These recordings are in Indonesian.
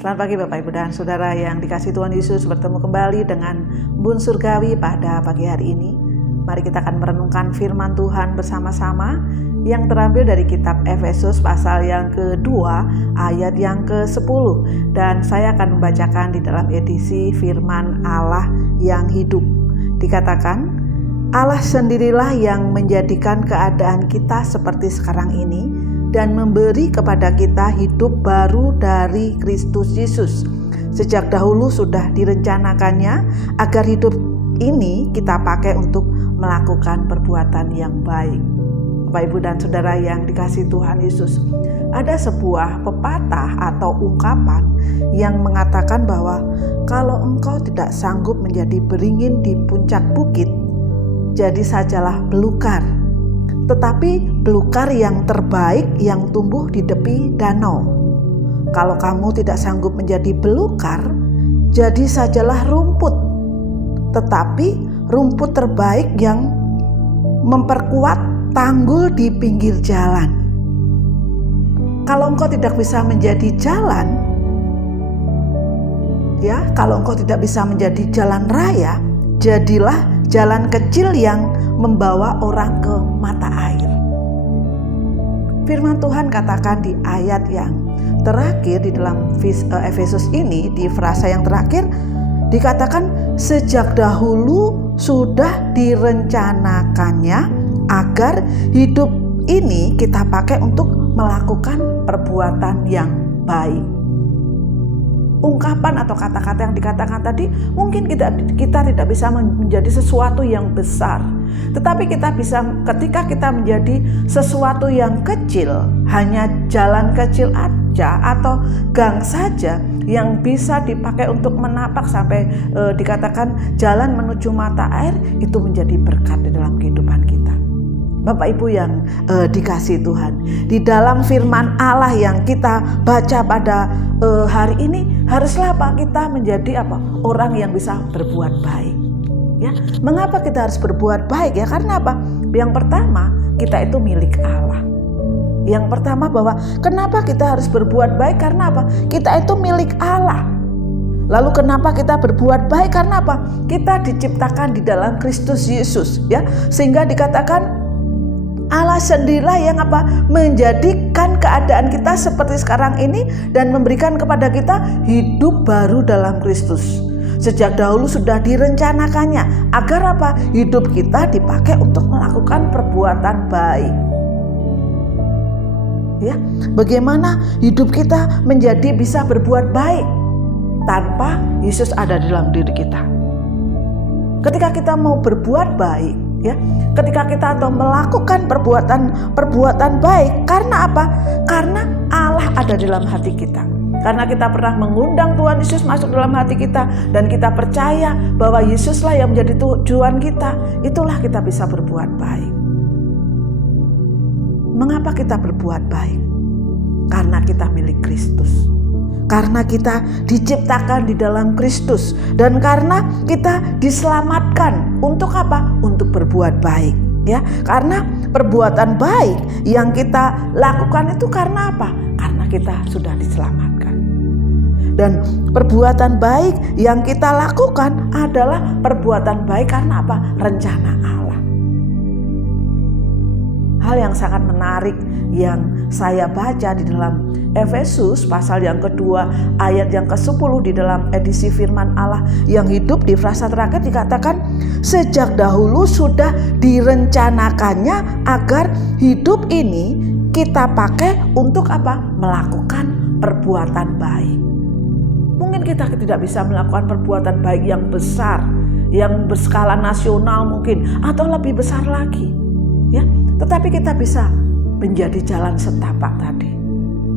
Selamat pagi Bapak Ibu dan Saudara yang dikasihi Tuhan Yesus, bertemu kembali dengan Bun Surgawi pada pagi hari ini. Mari kita akan merenungkan firman Tuhan bersama-sama yang terambil dari kitab Efesus pasal yang kedua ayat yang ke-10. Dan saya akan membacakan di dalam edisi firman Allah yang hidup. Dikatakan, Allah sendirilah yang menjadikan keadaan kita seperti sekarang ini dan memberi kepada kita hidup baru dari Kristus Yesus. Sejak dahulu sudah direncanakannya agar hidup ini kita pakai untuk melakukan perbuatan yang baik. Bapak Ibu dan Saudara yang dikasihi Tuhan Yesus, ada sebuah pepatah atau ungkapan yang mengatakan bahwa kalau engkau tidak sanggup menjadi beringin di puncak bukit, jadi sajalah belukar. Tetapi belukar yang terbaik yang tumbuh di tepi danau. Kalau kamu tidak sanggup menjadi belukar, jadi sajalah rumput. Tetapi rumput terbaik yang memperkuat tanggul di pinggir jalan. Kalau engkau tidak bisa menjadi jalan, kalau engkau tidak bisa menjadi jalan raya, jadilah jalan kecil yang membawa orang ke mata air. Firman Tuhan katakan di ayat yang terakhir di dalam Efesus ini, di frasa yang terakhir dikatakan sejak dahulu sudah direncanakannya agar hidup ini kita pakai untuk melakukan perbuatan yang baik. Ungkapan atau kata-kata yang dikatakan tadi mungkin kita tidak bisa menjadi sesuatu yang besar, tetapi kita bisa ketika kita menjadi sesuatu yang kecil, hanya jalan kecil aja atau gang saja yang bisa dipakai untuk menapak sampai dikatakan jalan menuju mata air, itu menjadi berkat di dalam kehidupan kita. Bapak Ibu yang dikasihi Tuhan, di dalam firman Allah yang kita baca pada hari ini, haruslah kita menjadi orang yang bisa berbuat baik. Ya, mengapa kita harus berbuat baik? Ya karena apa? Yang pertama, kita itu milik Allah. Yang pertama bahwa kenapa kita harus berbuat baik? Karena apa? Kita itu milik Allah. Lalu kenapa kita berbuat baik? Karena apa? Kita diciptakan di dalam Kristus Yesus, ya. Sehingga dikatakan Allah sendirilah yang menjadikan keadaan kita seperti sekarang ini dan memberikan kepada kita hidup baru dalam Kristus. Sejak dahulu sudah direncanakannya agar hidup kita dipakai untuk melakukan perbuatan baik. Ya, bagaimana hidup kita menjadi bisa berbuat baik tanpa Yesus ada dalam diri kita. Ketika kita mau berbuat baik, ya, ketika kita melakukan perbuatan baik, karena apa? Karena Allah ada dalam hati kita. Karena kita pernah mengundang Tuhan Yesus masuk dalam hati kita dan kita percaya bahwa Yesuslah yang menjadi tujuan kita, itulah kita bisa berbuat baik. Mengapa kita berbuat baik? Karena kita milik Kristus. Karena kita diciptakan di dalam Kristus dan karena kita diselamatkan untuk apa? Untuk berbuat baik, ya. Karena perbuatan baik yang kita lakukan itu karena apa? Karena kita sudah diselamatkan. Dan perbuatan baik yang kita lakukan adalah perbuatan baik karena apa? Rencana Allah. Hal yang sangat menarik yang saya baca di dalam Efesus pasal yang kedua ayat yang ke-10 di dalam edisi firman Allah yang hidup, di frasa terakhir dikatakan sejak dahulu sudah direncanakannya agar hidup ini kita pakai untuk melakukan perbuatan baik. Mungkin kita tidak bisa melakukan perbuatan baik yang besar, yang berskala nasional mungkin, atau lebih besar lagi, ya. Tetapi kita bisa menjadi jalan setapak tadi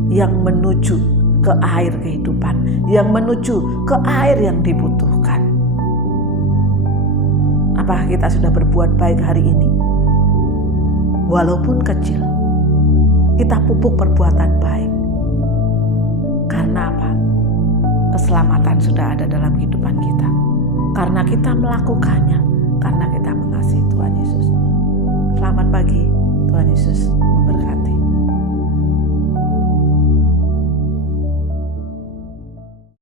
yang menuju ke air kehidupan, yang menuju ke air yang dibutuhkan. Apakah kita sudah berbuat baik hari ini? Walaupun kecil, kita pupuk perbuatan baik. Karena apa? Keselamatan sudah ada dalam kehidupan kita. Karena kita melakukannya, karena kita mengasihi Tuhan Yesus. Selamat pagi, Tuhan Yesus